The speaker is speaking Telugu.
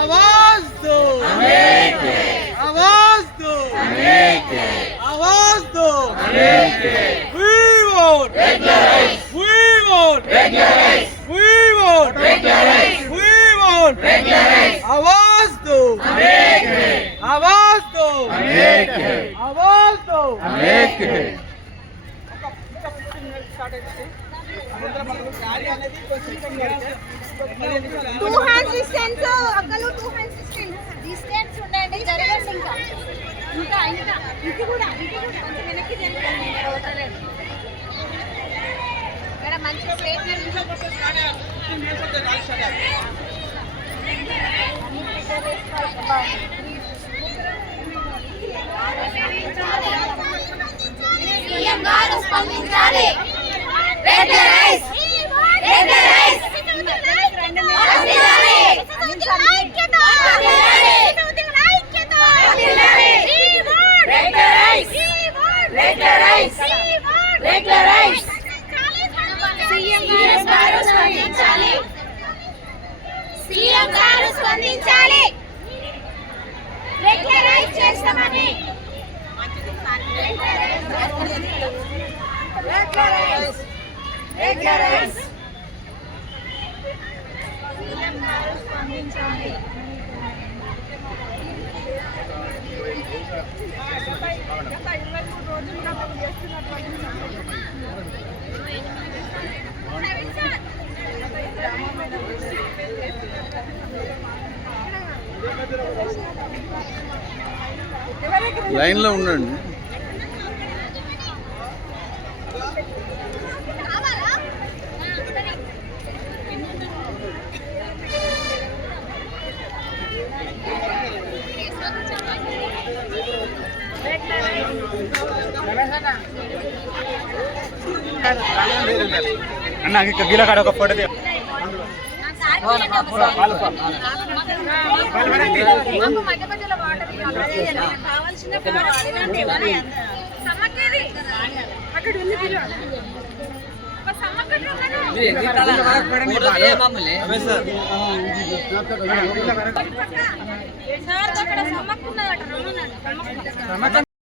आवाज दो आवाज दो आवाज दो We want We want We want We want आवाज दो आवाज दो आवाज दो టూ హ్యాండ్స్ డిస్టెన్స్ అక్కలు టూ హ్యాండ్స్ డిస్టెన్స్ డిస్టెన్స్ ఉండండి జరగండి ఇంకా. ఇంకా ఇంకా. ఇది కూడా ఇది కూడా. కొంచెం వెనక్కి జరగండి. ఇక్కడ మంచి స్ట్రైట్ గారు స్పందించాలి. సీఎం గారు స్పందించాలి. రెగ్యులరైజ్ చేస్తామని. రెగ్యులరైజ్ రెగ్యులరైజ్ సీఎం గారు స్పందించాలి లైన్లో ఉండండి. అన్న ఇక్కడ గీల కాడ ఒక ఫోటో కావాల్సిన అక్కడ ఉంది. రమ్మన్నాడు